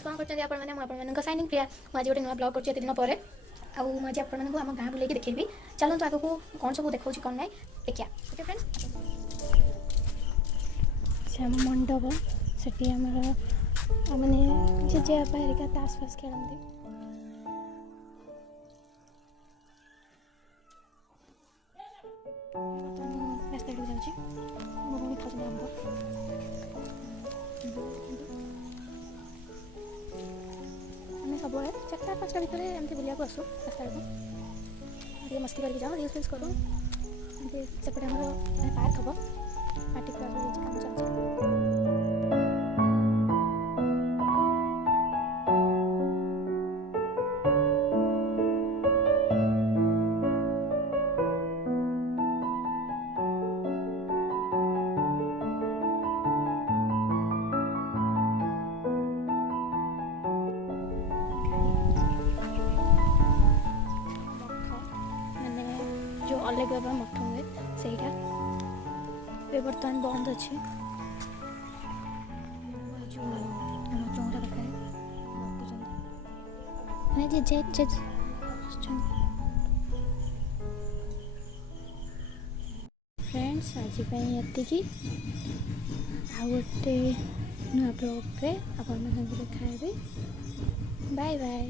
Friends कौन करते आप सैनिंग प्रिया मुझे गोटे नुआ ब्लॉग कर दिन पर आज आपको आम गाँ बुले देखी चलते आगे को कौन सब देखा कौन ना देखिए ओके फ्रेंड्स से आम मंडप से मैंने जेजे बापा हेरिका ताश फाश खेलती रास्ता जाऊँगी मो भूमि खाते आंब आम सब 4-5टा भितर एमती बुलिया आसू रास्ता को मस्ती करके जाऊँ रील्स फिल्स करूँ सेपटे आम पार्क हम माटी पूरा काम चलती जो अलग बाबा मठ हुए से बर्तमान बंद अच्छे जो चौरा पाखे फ्रेंड्स आज ये आ गोटे नुआ ब्लॉग रे आप देखा बाय बाय।